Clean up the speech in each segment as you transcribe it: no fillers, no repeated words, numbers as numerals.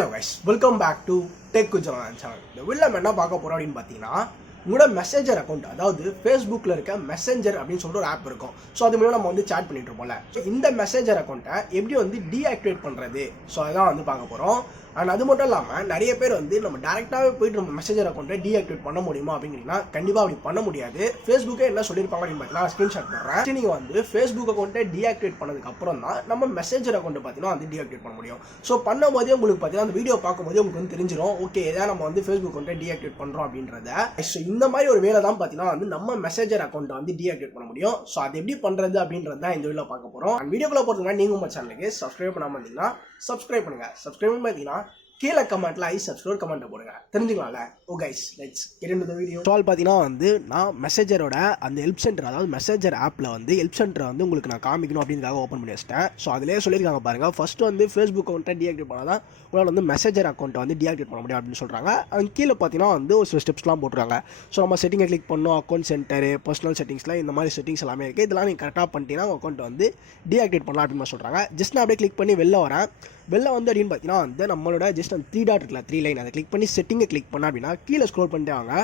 Hello guys, welcome back to Tech with Jana channel. இந்த வீடியோல நம்ம என்ன பார்க்க போறோம் அப்படினு பாத்தீங்கன்னா உங்களோட மெசேஜர் அக்கவுண்ட் அதாவது Facebookல இருக்க மெசேஞ்சர் அப்படினு சொல்ற ஒரு ஆப் இருக்கும். சோ அது மூலமா நம்ம வந்து chat பண்ணிட்டு இருப்போம்ல. சோ இந்த மெசேஜர் அக்கவுண்ட்டை எப்படி வந்து டீஆக்டிவேட் பண்றது? சோ அதான் வந்து பார்க்க போறோம். அண்ட் அது மட்டும் இல்லாமல் நிறைய பேர் வந்து நம்ம டேரெக்டாகவே போயிட்டு நம்ம மெசேஜர் அக்கௌண்ட்டை டீஆக்டிவேட் பண்ண முடியுமா அப்படின்னா கண்டிப்பாக அப்படி பண்ண முடியாது. ஃபேஸ்புக்கே என்ன சொல்லியிருப்பாங்க அப்படின்னு பார்த்தீங்கன்னா ஸ்க்ரீன்ஷாட் பண்ணுறேன். நீங்கள் வந்து ஃபேஸ்புக் அக்கௌண்ட்டை டீஆக்டிவேட் பண்ணதுக்கு அப்புறம் தான் நம்ம மெசேஜர் அக்கௌண்ட்டை பார்த்தீங்கன்னா வந்து டீஆக்டிவேட் பண்ண முடியும். ஸோ பண்ணும்போதே உங்களுக்கு பார்த்தீங்கன்னா அந்த வீடியோ பார்க்கும்போது உங்களுக்கு வந்து தெரிஞ்சிடும், ஓகே இதான் நம்ம வந்து ஃபேஸ்புக் அக்கௌண்ட்டை டீஆக்டிவேட் பண்ணுறோம் அப்படின்றத. ஸோ இந்த மாதிரி ஒரு வேலை தான் பார்த்தீங்கன்னா வந்து நம்ம மெசேஜர் அக்கௌண்ட்டை வந்து டீஆக்டிவேட் பண்ண முடியும். ஸோ அது எப்படி பண்ணுறது அப்படின்றது தான் இந்த வீடியோ பார்க்க போகிறோம். அண்ட் வீடியோக்குள்ள போகிறதுனா நீங்கள் உங்கள் சேனலுக்கு சப்ஸ்கிரைப் பண்ணாமல் இருந்தீங்கன்னா சப்ஸ்கிரைப் பண்ணுங்கள். சப்ஸ்கிரைப் பார்த்தீங்கன்னா கீழே கமெண்ட்ல ஐ சப்ஸ்கிரைப் கமெண்ட் போடுங்க, தெரிஞ்சுக்கலாம்ல. Oh guys, let's get into the video. So பார்த்தீங்கன்னா வந்து நான் மெசேஜரோட அந்த ஹெல்ப் சென்டர் அதாவது மெசேஜர் ஆப்பில் வந்து ஹெல்ப் சென்டரை வந்து உங்களுக்கு நான் காமிக்கணும் அப்படின்றதுக்காக ஓப்பன் பண்ணி வச்சிட்டேன். ஸோ அதிலே சொல்லியிருக்காங்க பாருங்கள், ஃபர்ஸ்ட் வந்து ஃபேஸ்புக் அக்கௌண்ட்டை டீஆக்டிவேட் பண்ணால் தான் உங்களால் வந்து மெசேஜர் அக்கௌண்ட்டை வந்து டீஆக்டிவேட் பண்ண முடியும் அப்படின்னு சொல்கிறாங்க. அது கீழே பார்த்தீங்கன்னா வந்து ஒரு சில ஸ்டெப்ஸ்லாம் போட்டுருக்காங்க. ஸோ நம்ம செட்டிங்கை கிளிக் பண்ணோம், அக்கௌண்ட் சென்டரு, பர்சனல் செட்டிங்ஸில் இந்த மாதிரி செட்டிங்ஸ் எல்லாமே இருக்குது. இதெல்லாம் நீங்கள் கரெக்டாக பண்ணிட்டீங்கன்னா உங்கள் அக்கௌண்ட்டை வந்து டீஆக்டிவேட் பண்ணலாம் அப்படின்னு சொல்கிறாங்க. ஜஸ்ட் நான் அப்படியே கிளிக் பண்ணி வெளில வரேன். வெளில வந்து அப்படின்னு பார்த்தீங்கன்னா வந்து நம்மளோட ஜஸ்ட் அந்த 3 டாட் இருக்குல்ல, 3 லைன், அதை கிளிக் பண்ணி செட்டிங்கை கிளிக் பண்ண அப்படின்னா கீழே ஸ்க்ரோல் பண்ணிட்டு வாங்க.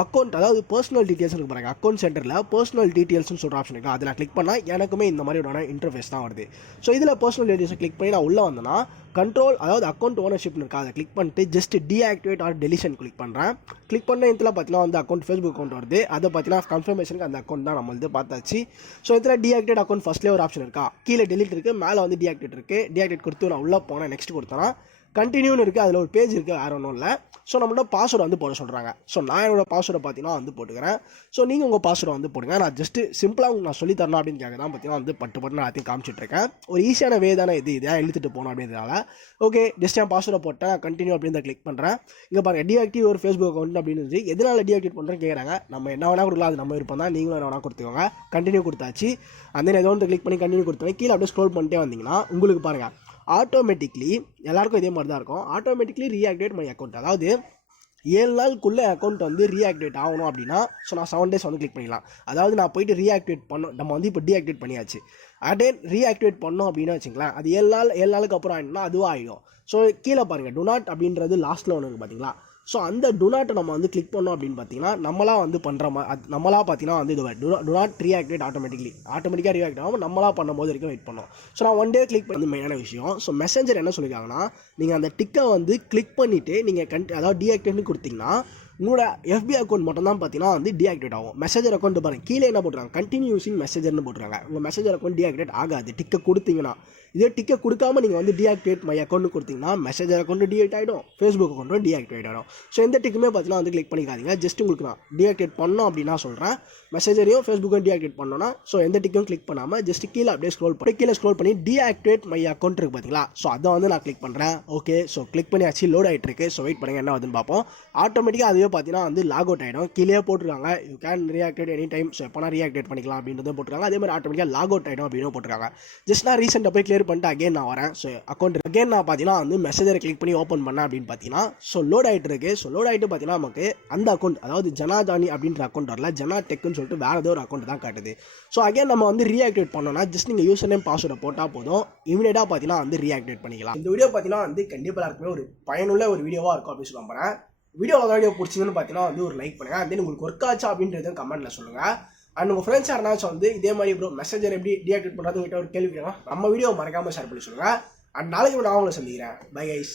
அக்கௌண்ட் அதாவது பர்சனல் டீட்டெயில்ஸ் இருக்கு பாருங்க, அக்கௌண்ட் சென்டரில் பர்சனல் டீட்டெயில்ஸ்னு சொல்கிற ஆப்ஷன் இருக்குது. அதில் கிளிக் பண்ணால் எனக்குமே இந்த மாதிரி ஒரு இன்டர்ஃபேஸ் தான் வருது. ஸோ இதில் பர்சனல் டீட்டெயில்ஸை கிளிக் பண்ணி நான் உள்ளே வந்தேன்னா கண்ட்ரோல் அதாவது அக்கௌண்ட் ஓனர்ஷிப்னு இருக்கா, அதை கிளிக் பண்ணிட்டு just deactivate R deletion click பண்ணுறேன். கிளிக் பண்ண இதில் பார்த்தீங்கன்னா வந்து அக்கௌண்ட் ஃபேஸ்புக் அக்கௌண்ட் வருது. அதை பார்த்தீங்கன்னா கன்ஃபர்மேஷனுக்கு அந்த அக்கௌண்ட் தான் நம்ம வந்து பார்த்தாச்சு. ஸோ இதில் டீஆக்டிவேட் அக்கௌண்ட் ஃபர்ஸ்ட்லேயே ஒரு ஆப்ஷன் இருக்கா, கீழே டெலிட் இருக்குது, மேலே வந்து டீஆக்டிவேட் இருக்குது. டீஆக்டிவேட் கொடுத்து நான் உள்ளே போனேன், நெக்ஸ்ட் கொடுத்தேன்னா கண்டினியூன்னு இருக்குது. அதில் ஒரு பேஜ் இருக்குது, வேறு ஒன்றும் இல்லை. ஸோ நம்மளோட பாஸ்வேர்டு வந்து போட சொல்கிறாங்க. ஸோ நான் என்னோட பாஸ்வேர்டை பார்த்தீங்கன்னா வந்து போட்டுக்கிறேன். ஸோ நீங்கள் உங்கள் பாஸ்வேர்டை வந்து போடுங்க. நான் ஜஸ்ட்டு சிம்பிளாக நான் சொல்லி தரணும் அப்படின்னு கேட்க தான் பார்த்தீங்கன்னா வந்து பட்டு நான் எல்லாத்தையும் காமிச்சிட்ருக்கேன். ஒரு ஈஸியான வே தானே இது, இதாக எழுத்துட்டு போகணும் அப்படின்றதால ஓகே ஜஸ்ட் என் பாஸ்வேர்டை போட்டேன். நான் கண்டினியூ அப்படின்னு கிளிக் பண்ணுறேன். இங்கே பாருங்கள் டீஆக்டிவ் ஒரு ஃபேஸ்புக் அக்கௌண்ட் அப்படின்னு எதனால் டீஆக்டிவேட் பண்ணுறேன்னு கேட்குறாங்க. நம்ம என்ன வேணால் கொடுக்கலாம், அது நம்ம விருப்பம் தான். நீங்களும் என்ன வேணால் கொடுத்துக்கோங்க. கண்டினியூ கொடுத்தாச்சு. அந்த ஏதோ ஒன்று கிளிக் பண்ணி கண்டினியூ கொடுத்தோன்னே கீழே அப்படியே ஸ்க்ரோல் பண்ணிட்டே வந்தீங்கன்னா உங்களுக்கு பாருங்கள் ஆட்டோமேட்டிக்லி எல்லாருக்கும் இதே மாதிரி தான் இருக்கும், ஆட்டோமேட்டிக்லி ரீஆக்டிவேட் மை அக்கௌண்ட். அதாவது 7 நாளுக்குள்ளே அக்கௌண்ட் வந்து ரீஆக்டிவேட் ஆகணும் அப்படின்னா ஸோ நான் 7 டேஸ் வந்து கிளிக் பண்ணிக்கலாம். அதாவது நான் போயிட்டு ரீஆக்டிவேட் பண்ணோம், நம்ம வந்து இப்போ டீஆக்டிவேட் பண்ணியாச்சு. அதே ரீஆக்டிவேட் பண்ணோம் அப்படின்னு வச்சுங்களேன், அது 7 நாளுக்கு அப்புறம் ஆகிடும்னா அதுவும் ஆகிடும். ஸோ கீழே பாருங்கள் டுநாட் அப்படின்றது லாஸ்ட்டில் ஒன்று இருக்குது பார்த்தீங்களா. ஸோ அந்த டுநாட்டை நம்ம வந்து கிளிக் பண்ணோம் அப்படின்னு பார்த்தீங்கன்னா நம்மளாக வந்து பண்ணுற மாதிரி நம்மளாக பார்த்தீங்கன்னா வந்து இது டுநாட் ரீஆக்டிவேட் ஆட்டோமேட்டிக்காக ரீஆக்ட் ஆகும். நம்மளாக பண்ணும்போது வரைக்கும் வெயிட் பண்ணோம். ஸோ நான் 1 டே கிளிக் பண்ணி மெயினான விஷயம். ஸோ மெசேஞ்சர் என்ன சொல்லியிருக்காங்கன்னா, நீங்கள் அந்த டிக்கை வந்து கிளிக் பண்ணிவிட்டு நீங்கள் அதாவது டீஆக்டிவேட்னு கொடுத்தீங்கன்னா உங்களோட FB அக்கௌண்ட் மட்டும் தான் பார்த்தீங்கன்னா வந்து டீஆக்டிவேட் ஆகும். மெசேஜர் அக்கௌண்ட் பாருங்கள் கீழே என்ன போட்டுருக்காங்க, கண்டினியூ யூசிங் மெசேஜர்னு போட்டுருக்காங்க. உங்கள் மெசேஜர் அக்கௌண்ட் டீஆக்டிவேட் ஆகாது டிக்கை கொடுத்தீங்கன்னா. இதே டிக்கை கொடுக்காம நீங்கள் வந்து டீஆக்டிவேட் மை அக்கௌண்ட் கொடுத்தீங்கன்னா மெசேஜர் அக்கௌண்ட்டு டீஆக்ட் ஆகிடும், ஃபேஸ்புக் அக்கௌண்ட்டும் டீஆக்டிவேட் ஆகிடும். ஸோ எந்த டிக்குமே பார்த்தீங்கன்னா வந்து கிளிக் பண்ணிக்காதீங்க. ஜஸ்ட் உங்களுக்கு நான் டீஆக்டிவேட் பண்ணோம் அப்படின்னா சொல்கிறேன், மெசேஜரையும் ஃபேஸ்புக்கும் டீஆக்டிவேட் பண்ணோன்னா ஸோ எந்த டிக்கும் கிளிக் பண்ணாமல் ஜஸ்ட் கீழே அப்படியே ஸ்க்ரோல் பண்ணி டீஆக்டிவேட் மை அக்கௌண்ட் இருக்குது பார்த்தீங்களா. ஸோ அதை வந்து நான் கிளிக் பண்ணுறேன். ஓகே ஸோ கிளிக் பண்ணி ஆச்சு, லோட் ஆகிட்டு இருக்கு. ஸோ வெயிட் பண்ணுங்கள் என்ன வருதுன்னு பார்ப்போம். ஆட்டோமேட்டிக்காக அதுவே பார்த்தீங்கன்னா வந்து லாக் அவுட் ஆகிடும். கீழே போட்டுருக்காங்க you can reactivate any time. So எப்போனா ரீஆக்டிவேட் பண்ணிக்கலாம் அப்படின்றத போட்டுருக்காங்க. அதே மாதிரி ஆட்டோமேட்டிக்காக லாக் அவுட் ஆகிடும் அப்படின்னு போட்டுருக்காங்க. ஜஸ்ட் நான் ரீசெண்டாக போய் கிளியர் பண்ணிட்டு அகைன் நான் வரேன். ஸோ அக்கௌண்ட் அகைன் நான் பார்த்தீங்கன்னா வந்து மெசேஜரை கிளிக் பண்ணி ஓப்பன் பண்ணேன் அப்படின்னு பார்த்தீங்கன்னா ஸோ லோட் ஆகிட்டு இருக்கு. ஸோ லோட் ஆகிட்டு பார்த்தீங்கன்னா நமக்கு அந்த அக்கௌண்ட் அதாவது ஜனாதானி அப்படின்ற அக்கௌண்ட் வரல, ஜனா டெக்குன்னு சொல்லிட்டு வேறு ஏதோ ஒரு அக்கௌண்ட் தான் காட்டுது. ஸோ அகைன் நம்ம வந்து ரீஆக்டிவேட் பண்ணோம்னா ஜஸ்ட் நீங்கள் யூசர் நேம் பாஸ்வேர்டை போட்டால் போதும், இமீடியட்டாக பார்த்தீங்கன்னா வந்து ரீஆக்டிவேட் பண்ணிக்கலாம். இந்த வீடியோ பார்த்தீங்கன்னா வந்து கண்டிப்பாக எல்லாருக்குமே ஒரு பயனுள்ள ஒரு வீடியோவாக இருக்கும் அப்படின்னு சொல்ல போகிறேன். வீடியோ பிடிச்சிங்கன்னு பார்த்தீங்கன்னா வந்து ஒரு லைக் பண்ணுங்கள். அண்ட் தென் உங்களுக்கு ஒர்க் ஆச்சா அப்படின்றது கமெண்ட்டில் சொல்லுங்கள். அண்ட் உங்கள் ஃப்ரெண்ட்ஸ் யாருனாச்சும் வந்து இதே மாதிரி ப்ரோ மெசேஜர் எப்படி டீஆக்டிவேட் பண்ணுறது கிட்ட ஒரு கேள்வி கேட்கலாம், நம்ம வீடியோ மறக்காமல் ஷேர் பண்ணி சொல்லுங்கள். அண்ட் நாளைக்கு நான் அவங்கள சந்திக்கிறேன். Bye guys.